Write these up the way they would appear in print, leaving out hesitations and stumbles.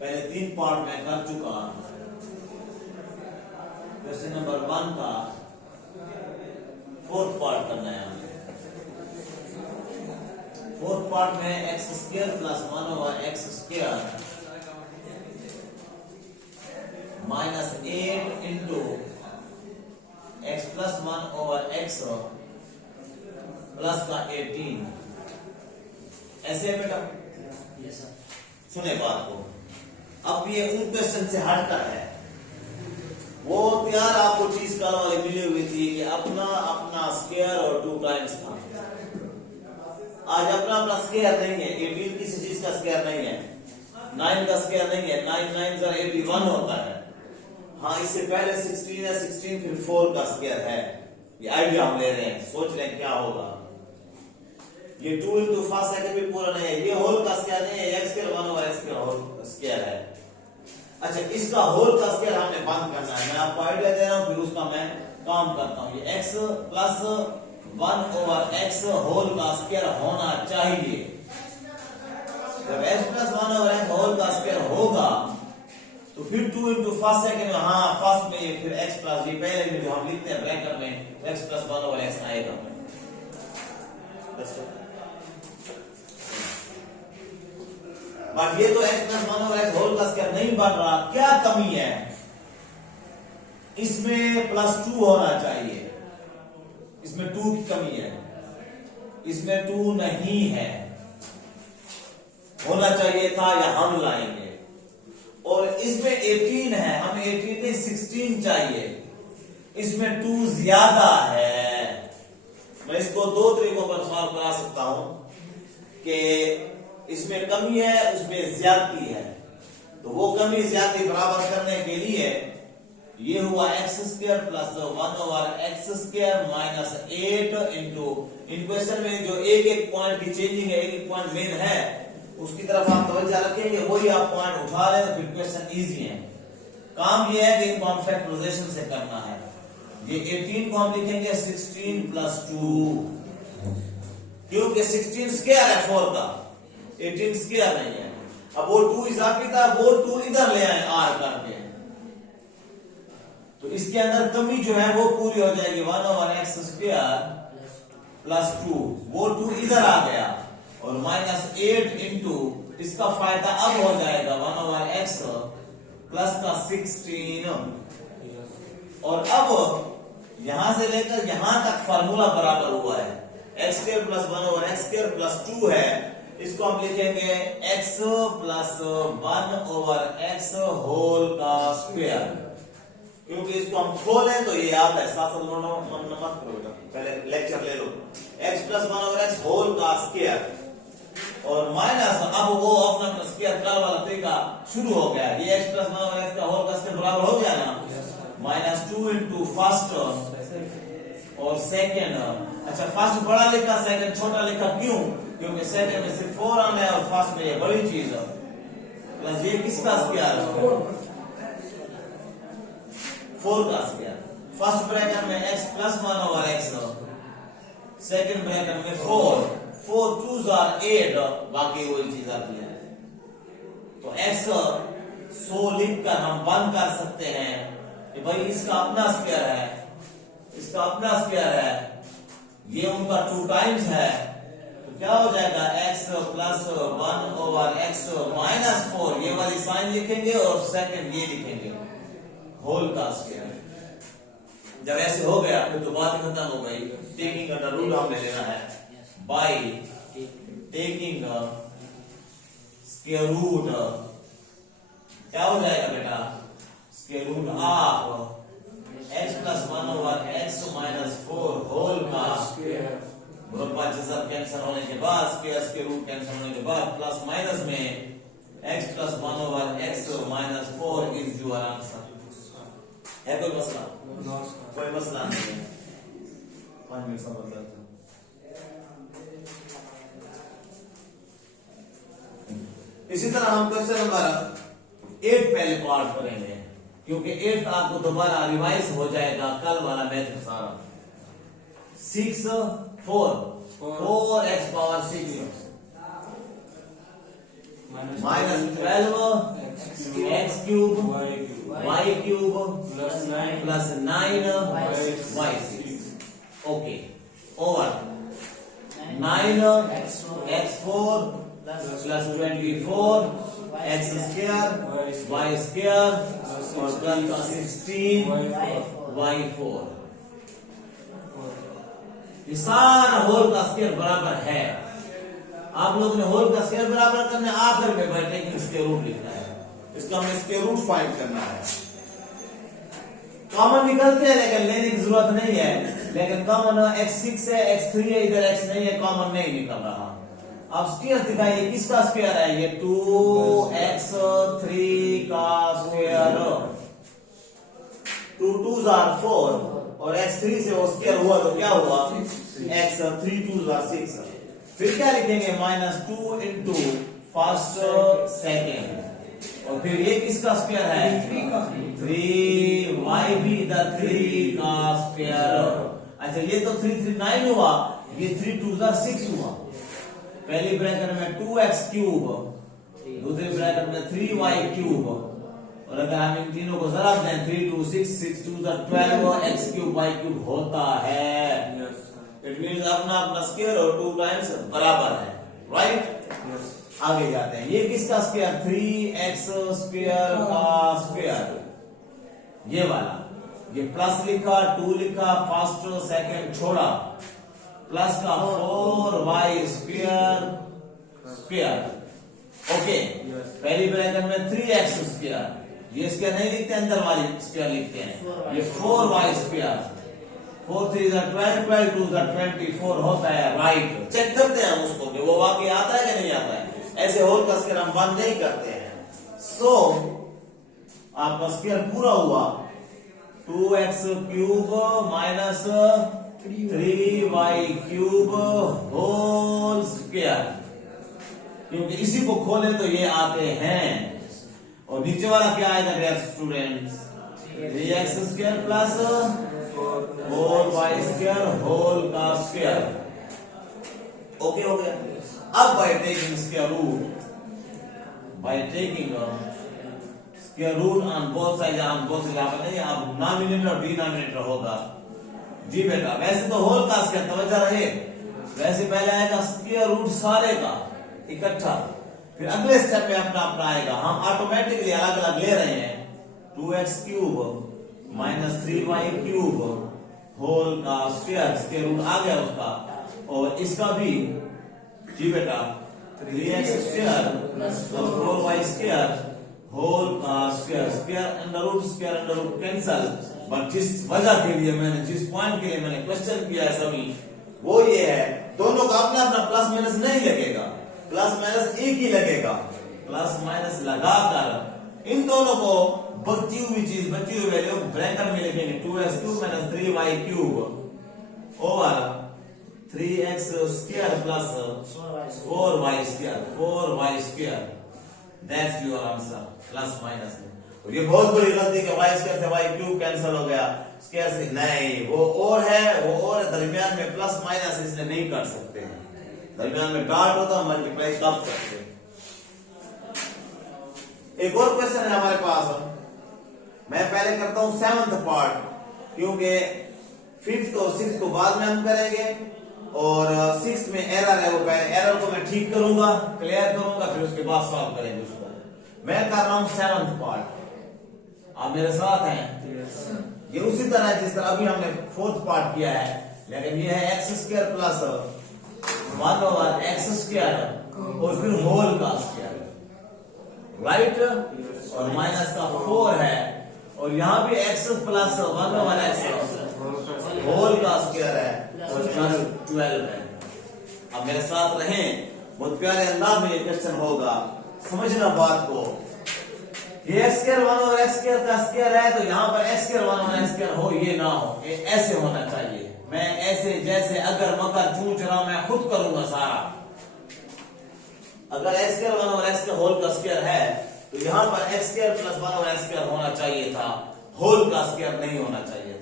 पहले 3 पार्ट में कर चुका। क्वेश्चन नंबर 1 का 4th पार्ट करना है हमें। 4th पार्ट में x² plus 1 over x² minus 8 into x plus 1 over x plus का 18 ऐसे बेटा। Yes sir. सुने बात को, अब ये उन क्वेश्चन से हटकर है। वो यार आपको चीज कल वाली मिली हुई थी कि अपना अपना स्क्वायर और 2 टाइम्स था। आज अपना अपना स्क्वायर नहीं है। 18 किसी चीज का स्क्वायर नहीं है, 9 का स्क्वायर नहीं है। 9 9 जरा 81 होता है। हाँ, इससे पहले 16 है, 16 फिर 4 का स्क्वायर है। ये आइडिया हम ले रहे हैं, सोच रहे हैं क्या होगा। ये 2 इंटू फर्स्ट सेकंड भी पूरा नहीं है। ये होल का स्क्वायर नहीं है, x स्क्वायर 1 ओवर x का होल स्क्वायर है। अच्छा, इसका होल का स्क्वायर हमने बंद करना है। मैं आपको आइडिया दे रहा हूं, फिर उसका मैं काम करता हूं। ये x plus 1 over x whole का स्क्वायर होना चाहिए। जब x plus 1 over x whole का स्क्वायर होगा तो फिर 2 इंटू फर्स्ट सेकंड में, हाँ फर्स्ट में ये फिर x प्लस, ये पहले में जो हम लिखते हैं ब्रैकेट में x प्लस 1 ओवर x आएगा। बट ये तो x plus 1 over x whole का स्क्वायर नहीं बन रहा। क्या कमी है इसमें? प्लस 2 होना चाहिए। इसमें 2 की कमी है, इसमें 2 नहीं है। होना चाहिए था या हम लाएंगे। और इसमें 18 है, हमें 18 नहीं 16 चाहिए। इसमें 2 ज्यादा है। मैं इसको 2 तरीकों पर सॉल्व करा सकता हूं कि इसमें कमी है, उसमें ज्यादती है। तो वो कमी ज्यादती बराबर करने के लिए ये हुआ x² plus 1 over x² minus 8 into, इन क्वेश्चन में जो एक एक पॉइंट की चेंजिंग है, एक एक पॉइंट मेन है, उसकी तरफ आप तवज्जो रखेंगे, वही आप पॉइंट उठा लें तो फिर क्वेश्चन इजी है। काम ये है कि इनको हम फैक्टराइजेशन से करना है। ये 18 को हम लिखेंगे 16 प्लस 2, क्योंकि 16 स्क्वायर है 4 का, 18 स्क्वायर नहीं है। अब वो 2 इजाफी था, वो 2 इधर ले आए r करके, तो इसके अंदर कमी जो है वो पूरी हो जाएगी। 1 ओवर x² प्लस 2, वो 2 इधर आ गया और माइनस 8 इंटू, इसका फायदा अब हो जाएगा 1 ओवर x प्लस का 16। और अब यहां से लेकर यहां तक फार्मूला बराबर हुआ है। x² plus 1 over x² plus 2 है, इसको हम लिखेंगे x plus 1 over x whole का स्क्वायर। क्योंकि इसको हम खोलें तो ये याद है, साथ मत करो, पहले लेक्चर ले लो। x plus 1 over x whole का स्क्वायर और माइनस, अब वो अपना स्क्वायर कल वाला तरीका शुरू हो गया। ये x प्लस 1 ओवर x का होल का स्क्वायर बराबर हो गया ना, माइनस 2 इंटू फर्स्ट और सेकेंड। अच्छा, फर्स्ट बड़ा लिखा, सेकेंड छोटा लिखा, क्यों? क्योंकि सेकेंड में सिर्फ 4 आना है और फर्स्ट में ये बड़ी चीज है। प्लस ये किसका स्क्वायर है? 4 का स्क्वायर। फर्स्ट ब्रैकेट में x plus 1 over x, second bracket में 4 2s are 8, बाकी वही चीज आती है। तो x 100 लिखकर हम बंद कर सकते हैं कि भाई इसका अपना स्क्वायर है, इसका अपना स्क्वायर है, ये उनका 2 टाइम्स है। तो क्या हो जाएगा? x plus 1 over x minus 4, ये वाली साइन लिखेंगे और सेकेंड ये लिखेंगे होल का स्क्वायर। जब ऐसे हो गया फिर तो बात खत्म हो गई। टेकिंग अंडर रूट हमने लेना है बाय टेकिंग स्क्वायर रूट। क्या हो जाएगा बेटा? Square root of x plus 1 over x minus 4 whole का स्क्वायर। मुरब्बा जज़ब कैंसिल होने के बाद, स्क्वायर रूट कैंसिल होने के बाद, प्लस माइनस में x plus 1 over x minus 4 is your answer. है कोई मसला? कोई मसला नहीं है। 5 मिनट समझ लेते हैं। इसी तरह हम क्वेश्चन नंबर 8 पहले पार्ट करेंगे, क्योंकि 8 आपको दोबारा रिवाइज हो जाएगा कल वाला मैथ सारा। 6 4x power 6 minus 12 x cube y cube plus 9 plus 9 y 6. Okay. Over 9 x4 plus 24 x square y square और plus 16 y4. ये सारा होल का स्क्वायर बराबर है। आप लोगों ने होल का स्क्वायर बराबर करना है, आखिर में बैठे कि इसके रूट लिखना है, इसका हमें इसके रूट फाइंड करना है। कॉमन निकलते हैं लेकिन लेने की जरूरत नहीं है, लेकिन कॉमन x6 है x3 है, इधर x नहीं है, कॉमन नहीं निकल रहा। अब स्क्वायर दिखाइए, किसका स्क्वायर है ये? 2x3 का स्क्वायर, 2 2s are 4 और x3 से वो स्क्वायर हुआ तो क्या हुआ? x3 2s are 6। फिर क्या लिखेंगे? -2 into फर्स्ट सेकेंड, और फिर ये किसका स्क्वायर है? 3y भी इधर 3 का स्क्वायर। अच्छा ये तो 3 3 9 हुआ, ये 3 2s are 6 हुआ। पहली ब्रैकेट में 2x क्यूब, दूसरी ब्रैकेट में 3y क्यूब, और अगर हम इन तीनों को जरा दें 3 2 6 6 2 12 x क्यूब y क्यूब होता है। इट मींस अपना अपना स्क्वायर और 2 टाइम्स बराबर है, राइट? आगे जाते हैं। ये किसका स्क्वायर? 3x स्क्वायर का स्क्वायर, ये वाला। ये प्लस लिखा, 2 लिखा, फर्स्ट सेकंड छोड़ा, प्लस का 4y स्क्वायर स्क्वायर। ओके, पहली ब्रैकेट में 3x स्क्वायर, ये स्क्वायर नहीं लिखते, अंदर वाली स्क्वायर लिखते हैं। ये 4y स्क्वायर, 4 3 12 12 2 24 होता है, राइट? चेक करते हैं हम उसको कि वो वाकई आता है कि नहीं आता है। ऐसे होल का स्क्वायर हम बंद नहीं करते हैं। सो आपका स्क्वायर पूरा हुआ 2x cube minus 3y cube whole square, क्योंकि इसी को खोले तो ये आते हैं। और नीचे वाला क्या आएगा dear students? 3x square plus 4y square whole का स्क्वायर। ओके हो गया। अब by taking square root, by taking square root on both side, on both side यहाँ पर नहीं, अब नॉमिनेटर और डिनोमिनेटर होगा। जी बेटा, वैसे तो होल का स्क्वायर, तवज्जो रहे, वैसे पहले आएगा स्क्वायर रूट सारे का इकट्ठा, फिर अगले स्टेप में अपना अपना आएगा। हम ऑटोमेटिकली अलग अलग ले रहे हैं। 2x cube minus 3y cube whole का स्क्वायर, स्क्वायर रूट आ गया उसका, और इसका भी जी बेटा 3x square plus 4y square whole का square, square under root cancel. But जिस वजह के लिए मैंने, जिस पॉइंट के लिए मैंने क्वेश्चन किया है सभी, वो ये है, दोनों का अपना अपना प्लस माइनस नहीं लगेगा, प्लस माइनस एक ही लगेगा। प्लस माइनस लगाकर इन दोनों को बची हुई चीज, बची हुई वैल्यू ब्रैकेट में लिखेंगे। 2x cube minus 3y cube over 3x square plus 4y square, 4y square. That's your answer, plus minus में। और ये बहुत बड़ी गलती है, y स्क्वायर से y क्यूब कैंसिल हो गया, स्क्वायर से नहीं, वो और है, वो और है, दरमियान में प्लस माइनस इसलिए नहीं कर सकते हैं, दरमियान में डॉट होता, मल्टीप्लाई कर सकते हैं। एक और क्वेश्चन है हमारे पास, मैं पहले करता हूं 7th पार्ट, क्योंकि 5th और 6th को बाद में हम करेंगे, और 6th में एरर है, वो पहले एरर को मैं ठीक करूंगा, क्लियर करूंगा, फिर उसके बाद सॉल्व करेंगे उसको। मैं कर रहा हूं 7th पार्ट, आप मेरे साथ हैं? ये उसी तरह जिस तरह अभी हमने 4th पार्ट किया है, लेकिन ये है x square plus 1 over x square और फिर होल का स्क्वायर, राइट? और माइनस का 4 है, और यहाँ भी x plus 1 over x whole का स्क्वायर है, और प्लस 12 है। अब मेरे साथ रहें, बहुत प्यारे अंदाज में ये क्वेश्चन होगा, समझना बात को। ये x स्क्वायर 1 और x स्क्वायर का स्क्वायर है, तो यहाँ पर x स्क्वायर 1 और x स्क्वायर हो, ये ना हो, ये ऐसे होना चाहिए। मैं ऐसे जैसे अगर मगर चूच रहा, मैं खुद करूंगा सारा। अगर x स्क्वायर 1 और x का होल का स्क्वायर है, तो यहाँ पर x स्क्वायर प्लस 1 और x स्क्वायर होना चाहिए था, होल का स्क्वायर नहीं होना चाहिए था।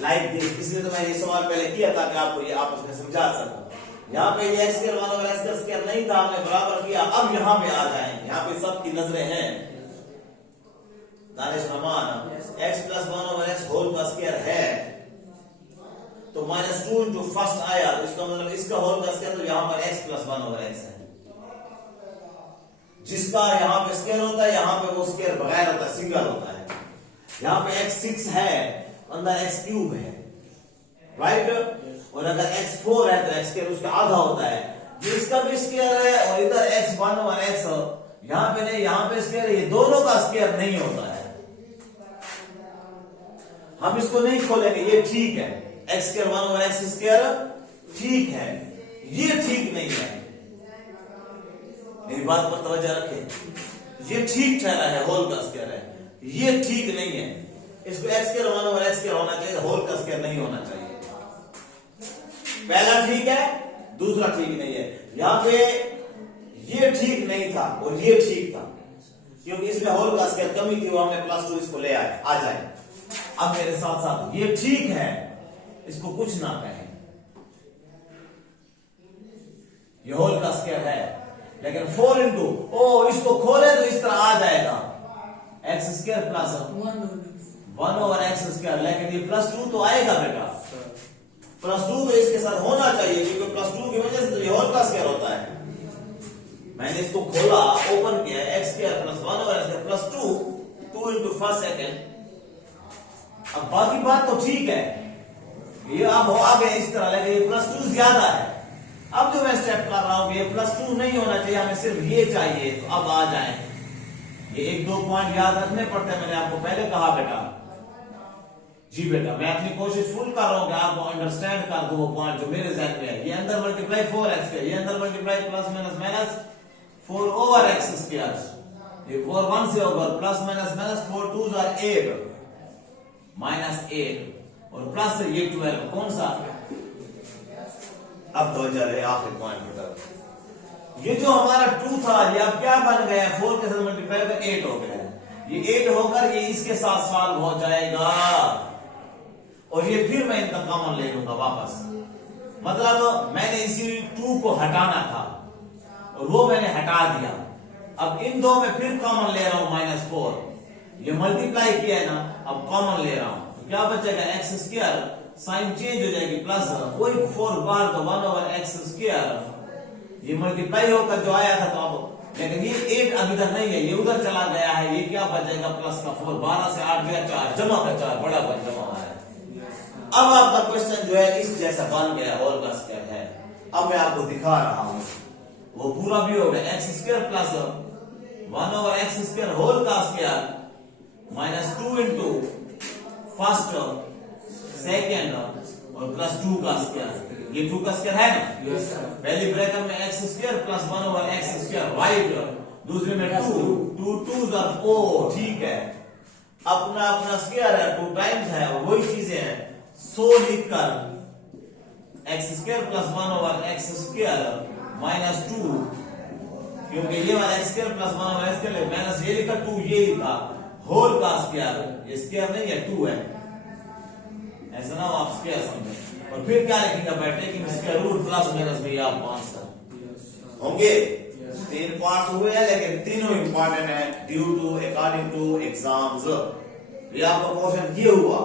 लाइक दिस, इसलिए तो मैंने ये सवाल पहले किया था कि आपको ये आपस में समझा सकूं। यहाँ पे ये x स्क्वायर 1 ओवर x का स्क्वायर नहीं था, हमने बराबर किया। अब यहाँ पे आ जाए, यहाँ पे सबकी नजरें हैं। Danish Rahman, x plus 1 over x whole का स्क्वायर है, तो -2 इंटू फर्स्ट आया, तो इसका मतलब इसका होल का स्क्वायर, तो यहाँ पर x प्लस 1 ओवर x है। जिसका यहाँ पे स्क्वायर होता है, यहाँ पे वो स्क्वायर बगैर होता है, सिंगल होता है। यहाँ पे x 6 है, अंदर x क्यूब है, राइट। और अगर x 4 है तो x स्क्वायर उसका आधा होता है। ये इसका भी स्क्वायर है और इधर x 1 ओवर x, यहाँ पे नहीं, यहाँ पे स्क्वायर है, ये दोनों का स्क्वायर नहीं होता है। हम इसको नहीं खोलेंगे, ये ठीक है, x square 1 over x square ठीक है, ये ठीक नहीं है। मेरी बात पर तवज्जो रखें, ये ठीक ठहरा है, होल का स्क्वायर है, ये ठीक नहीं है। इसको x square 1 over x square होना चाहिए, होल का स्क्वायर नहीं होना चाहिए। पहला ठीक है, दूसरा ठीक नहीं है। यहां पे ये ठीक नहीं था और ये ठीक था, क्योंकि इसमें होल का स्क्वायर कमी थी, वो हमने +2 इसको ले आए। आ जाए अब मेरे साथ साथ, ये ठीक है, इसको कुछ ना कहें, ये होल का स्क्वायर है। लेकिन 4 इंटू, ओ इसको खोले तो इस तरह आ जाएगा, x square plus 1 over x square. लेकिन ये +2 तो आएगा बेटा, +2 तो इसके साथ होना चाहिए, क्योंकि +2 की वजह से तो ये होल का स्क्वायर होता है। मैंने इसको खोला, ओपन किया, x square plus 1 over x +2, 2 into first second. अब बाकी बात तो ठीक है, ये अब आ गया इस तरह, लेकिन ये +2 ज्यादा है। अब जो मैं स्टेप कर रहा हूं, ये +2 नहीं होना चाहिए, हमें सिर्फ ये चाहिए। तो अब आ जाए, ये 1-2 पॉइंट याद रखने पड़ते हैं, मैंने आपको पहले कहा बेटा। जी बेटा, मैं अपनी कोशिश फुल कर रहा हूं कि आपको अंडरस्टैंड कर दूं वो पॉइंट जो मेरे जहन में है। ये अंदर मल्टीप्लाई 4x है, ये अंदर multiply plus minus 4 over x square, ये 4 1 से होगा, प्लस माइनस 4 2 आर 8 -8 और प्लस से ये 12, कौन सा? अब तो रहे आखिरी पॉइंट की तरफ। ये जो हमारा 2 था, ये अब क्या बन गया? 4 के साथ मल्टीप्लाई कर 8 हो गया। ये 8 होकर ये इसके साथ सॉल्व हो जाएगा, और ये फिर मैं इनका कॉमन ले लूंगा वापस। मतलब मैंने इसी 2 को हटाना था और वो मैंने हटा दिया। अब इन दो में फिर कॉमन ले रहा हूं, -4। ये मल्टीप्लाई किया है ना, अब कॉमन ले रहा हूं, तो क्या बचेगा? x स्क्वायर, साइन चेंज हो जाएगी, प्लस कोई 4 बार तो 1 ओवर x स्क्वायर, ये मल्टीप्लाई होकर जो आया था। तो अब लेकिन ये 8 अब इधर नहीं है, ये उधर चला गया है, ये क्या बचेगा? प्लस का 4, 12 से 8 गया 4, जमा का 4, बड़ा बन जमा हुआ है। अब आपका क्वेश्चन जो है इस जैसा बन गया, होल का स्क्वायर है। अब मैं आपको दिखा रहा हूं, वो पूरा भी हो गया, x square plus 1 over x square whole का स्क्वायर -2 इंटू फर्स्ट सेकेंड और +2 का स्क्वायर। ये 2 का स्क्वायर है ना? पहली ब्रैकेट में x square plus 1 over x square, right. दूसरे में 2 2 आर 4, ठीक है। अपना अपना स्क्वायर है, 2 टाइम्स है, वही चीजें हैं। 100 लिखकर x square plus 1 over x square -2, क्योंकि ये वाला x square plus 1 over x square minus ये लिखा, 2 ये लिखा, होल का स्क्वायर, ये स्क्वायर नहीं है, 2 है, ऐसा ना हो आप स्क्वायर समझे। और फिर क्या लिखेंगे बेटे कि स्क्वायर रूट प्लस माइनस भी आप आंसर होंगे। 3 पार्ट हुए हैं, लेकिन तीनों इंपॉर्टेंट है due to according to exams. ये आपका क्वेश्चन ये हुआ।